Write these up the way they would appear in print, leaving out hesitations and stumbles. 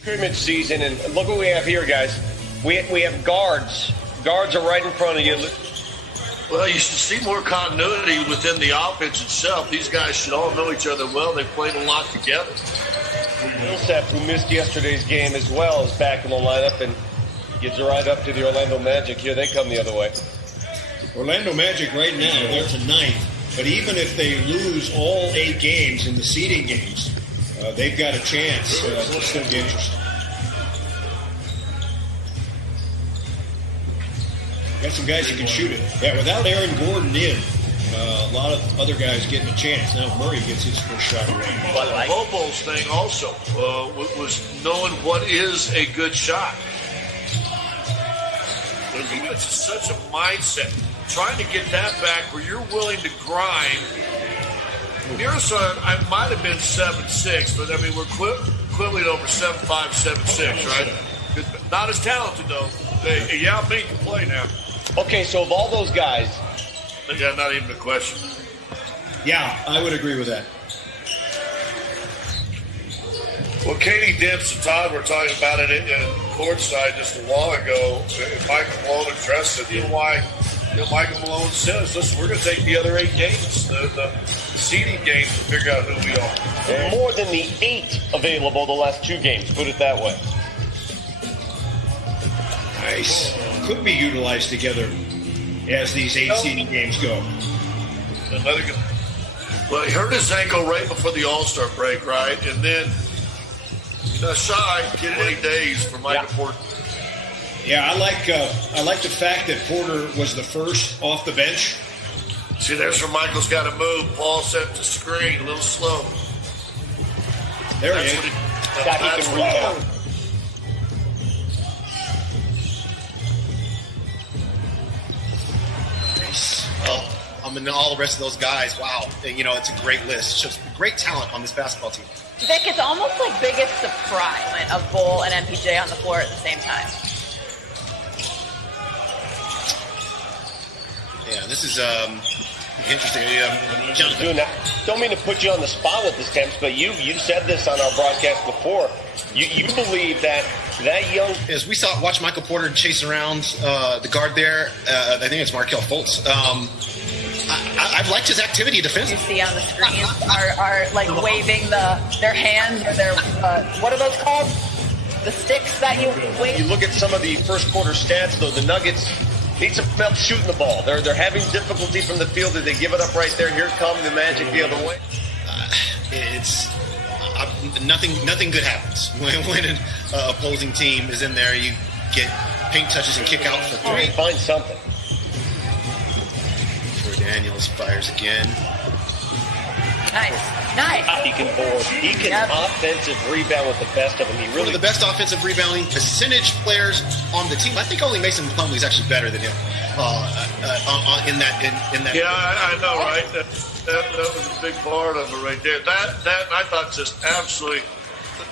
Scrimmage season, and look what we have here, guys. We have guards. Guards are right in front of you. Well, you should see more continuity within the offense itself. These guys should all know each other well. They've played a lot together. Millsap, who missed yesterday's game as well, is back in the lineup and gets right up to the Orlando Magic. Here they come the other way. Orlando Magic right now, they're to ninth. But even if they lose all 8 games in the seeding games, they've got a chance to still be interesting. Got some guys who can shoot it. Yeah, without Aaron Gordon in, a lot of other guys getting a chance. Now Murray gets his first shot away. But Bobo's thing also was knowing what is a good shot. It's such a mindset. Trying to get that back where you're willing to grind. Mirasan, I might have been 7'6", but I mean, we're equivalent over 7'5", 7'6", right? Not as talented, though. Yao Ming can play now. Okay, so of all those guys. Yeah, not even a question. Yeah, I would agree with that. Well, Katie Dibs and Todd were talking about it in courtside just a while ago. Michael Malone addressed it. You know why? Michael Malone says, listen, we're going to take the other 8 games, the seeding games, to figure out who we are. More than the 8 available the last 2 games, put it that way. Nice. Could be utilized together as these 8 seeding games go. Another good. Well, he hurt his ankle right before the All-Star break, right? And then, shy 20 days for Michael Porter. Yeah, I like the fact that Porter was the first off the bench. See, there's where Michael's got to move. Ball set to screen, a little slow. There he is. He can rebound. Nice. I mean, all the rest of those guys, wow. It's a great list. It shows great talent on this basketball team. Vic, it's almost like biggest surprise of Bull and MPJ on the floor at the same time. Yeah, this is interesting. Jonathan. Don't mean to put you on the spot with this, Temps, but you said this on our broadcast before. You believe that young... As we watch Michael Porter chasing around the guard there, I think it's Markelle Fultz. I've liked his activity defensively. You see on the screens are like waving their hands or their, what are those called? The sticks that you wave? You look at some of the first quarter stats, though, the Nuggets need some help shooting the ball. They're having difficulty from the field. Did they give it up right there? Here come the Magic the other way. It's nothing good happens when an opposing team is in there. You get paint touches and kick out for 3. Find something. Troy Daniels fires again. Nice. He can board. He can offensive rebound with the best of them. He really one of the best offensive rebounding percentage players on the team. I think only Mason Plumlee is actually better than him in that. Yeah, I know, right? That was a big part of it right there. That I thought just absolutely.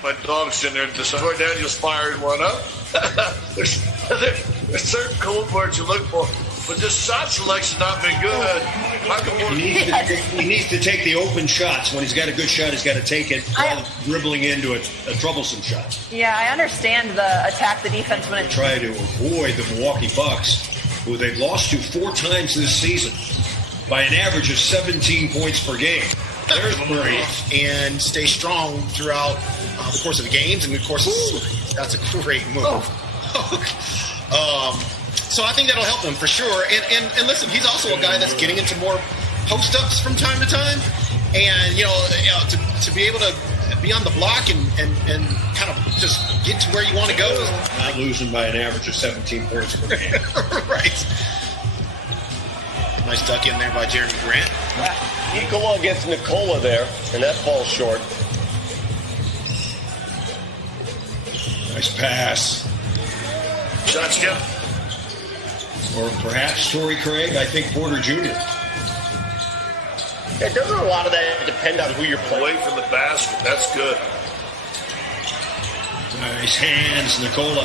My dog's in there. Troy Daniels fired one up. there's certain cold words you look for. But this shot selection's not been good. He needs to take the open shots. When he's got a good shot, he's got to take it, dribbling into a troublesome shot. Yeah, I understand the attack the defense when it's... Try to avoid the Milwaukee Bucks, who they've lost to 4 times this season by an average of 17 points per game. There's Murray. And stay strong throughout the course of the games and the course of the series. That's a great move. So I think that'll help him for sure. And listen, he's also a guy that's getting into more post-ups from time to time. And, to be able to be on the block and kind of just get to where you want to go. Not losing by an average of 17 points per game. Right. Nice duck in there by Jeremy Grant. Nikola against Nikola there, and that falls short. Nice pass. Shots good. Or perhaps Torrey Craig. I think Porter Jr. Yeah, doesn't a lot of that depend on who you're playing? Away from the basket. That's good. Nice hands, Nikola.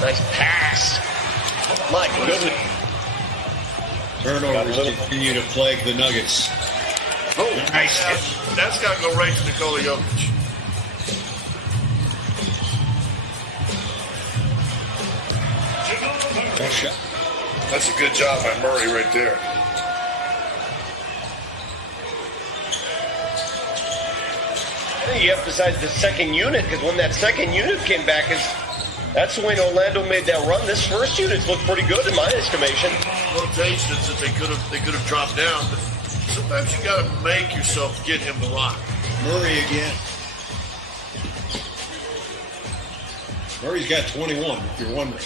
Nice pass. My goodness. Turnovers continue to plague the Nuggets. Oh, nice. That's got to go right to Nikola Jokic. tough shot. That's a good job by Murray right there. I think you emphasize the second unit, because when that second unit came back, that's when Orlando made that run. This first unit's looked pretty good in my estimation. Rotations that they could have dropped down, but sometimes you got to make yourself get him the rock. Murray again. Murray's got 21, if you're wondering.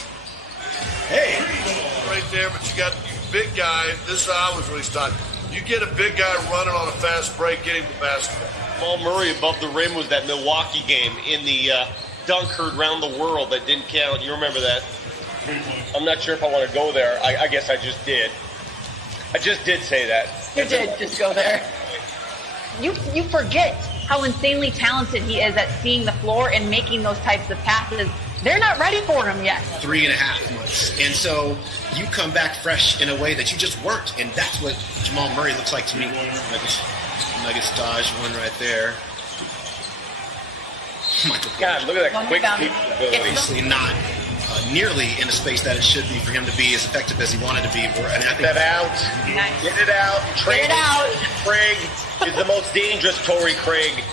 Hey! Right there, but you got your big guy. This is how I was really stunned. You get a big guy running on a fast break, get him the basketball. Jamal Murray above the rim was that Milwaukee game in the dunk heard round the world that didn't count. You remember that? I'm not sure if I want to go there. I guess I just did. I just did say that. You did just go there. You forget how insanely talented he is at seeing the floor and making those types of passes. They're not ready for him yet. 3.5 months. And so you come back fresh in a way that you just weren't. And that's what Jamal Murray looks like to me. Nuggets dodge one right there. God, look at that quick Rebound. capability. Obviously not nearly in the space that it should be for him to be as effective as he wanted to be. And I think Get that out. Nice. Get it out. Get it out. Craig is the most dangerous Torrey Craig.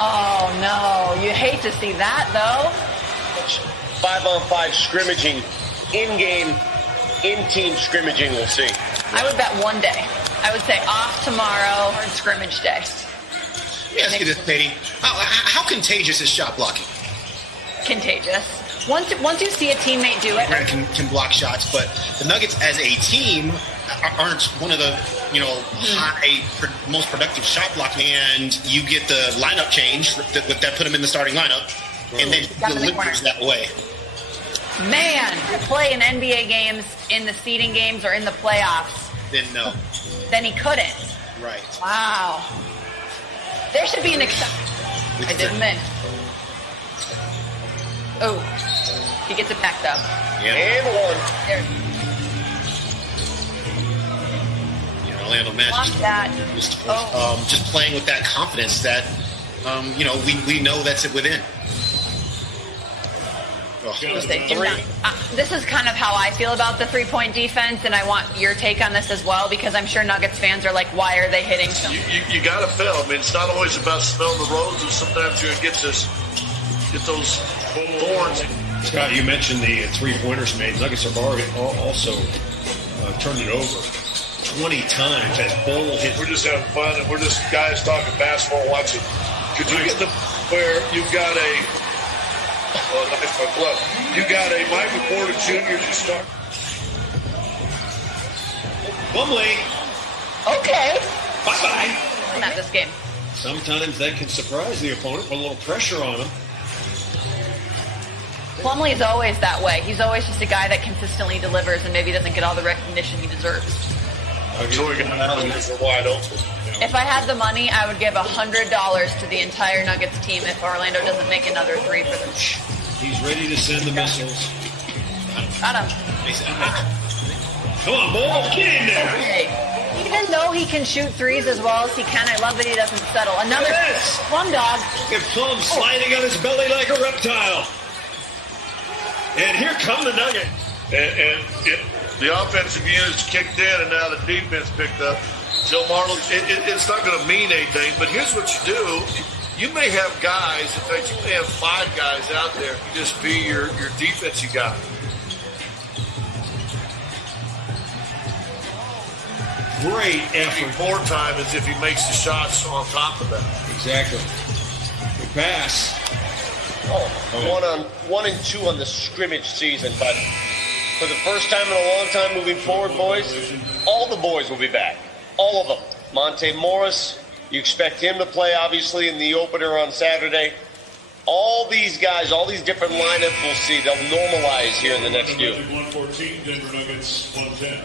Oh, no. You hate to see that, though. 5-on-5 scrimmaging, in-game, in-team scrimmaging, we'll see. I would bet one day. I would say off tomorrow or scrimmage day. Let me ask you this, Katie. How contagious is shot blocking? Contagious. Once you see a teammate do it, Grant can block shots, but the Nuggets as a team aren't one of the most productive shot blocking, and you get the lineup change that put him in the starting lineup, and then he delivers that way. man, to play in NBA games, in the seeding games, or in the playoffs, then he couldn't. Right. Wow. There should be an exception. I didn't win. Oh, he gets it backed up. Yeah. And one. There. Orlando Magic Block that. just playing with that confidence that we know that's it within. This is kind of how I feel about the three-point defense, and I want your take on this as well, because I'm sure Nuggets fans are like, why are they hitting so You got to fail. I mean, it's not always about smelling the roses. Sometimes you're going to get those thorns. Scott, you mentioned the three-pointers made. Nuggets have already also turned it over 20 times as Bull hit. We're just having fun, and we're just guys talking basketball, watching. Could you get where you've got you got a Michael Porter Jr. to start? Plumlee. Okay. Bye-bye. Not this game. Sometimes that can surprise the opponent with a little pressure on him. Plumlee is always that way. He's always just a guy that consistently delivers and maybe doesn't get all the recognition he deserves. So we're going to wide open. If I had the money, I would give $100 to the entire Nuggets team if Orlando doesn't make another three for them. He's ready to send the missiles. Got him. Come on, Bull, get in there. Okay. Even though he can shoot threes as well as he can, I love that he doesn't settle. Another Plum dog. Look at Plum sliding on his belly like a reptile. And here come the Nuggets. And the offensive unit's kicked in, and now the defense picked up. Joe Marlowe, it's not going to mean anything, but here's what you do. You may have guys, in fact, you may have 5 guys out there. You just be your defense you got. Great effort. More time as if he makes the shots on top of that. Exactly. Good pass. 1 and 2 on the scrimmage season, but for the first time in a long time moving forward, boys, all the boys will be back. All of them. Monte Morris, you expect him to play, obviously, in the opener on Saturday. All these guys, all these different lineups we'll see. They'll normalize here in the next few. 114, Denver Nuggets 110.